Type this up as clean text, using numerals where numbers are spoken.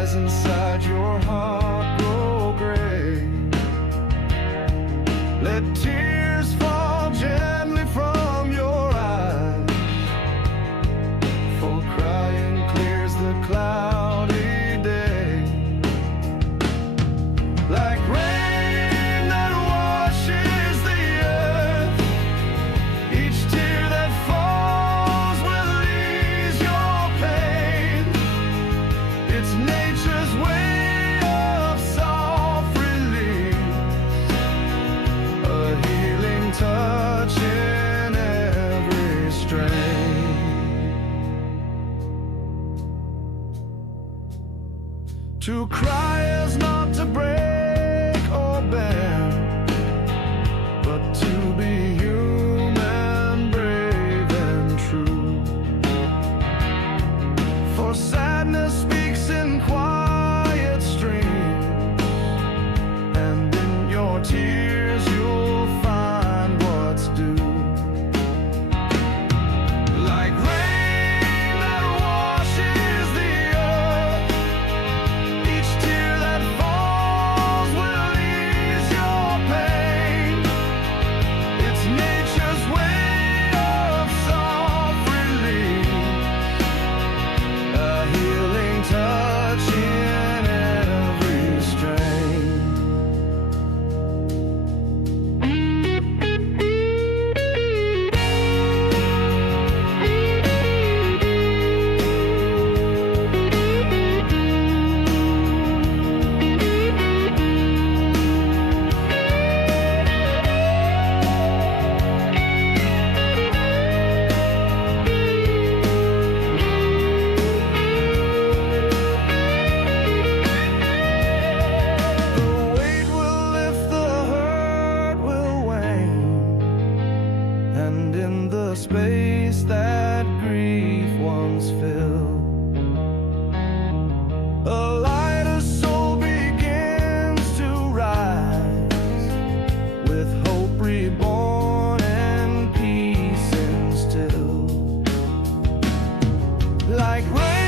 skies inside your heart grow gray. Let tears fall gently from your eyes, for crying clears the cloudy day. Like rain that washes the earth, each tear that falls will ease your pain. It's nature's way of soft release, a healing touch in every strain. To cry is not to break or bend, but to be human, brave and true. For sadness speaks in quiet streams, and in your tears you'll find what's due. Like rain that washes the earth, each tear that falls will ease your pain. It's nature's way of soft release, a healing touch in every strain. The weight will lift, the hurt will wane, and in the space that grief once filled, a lighter soul begins to rise, with hope reborn and peace instilled. Like rain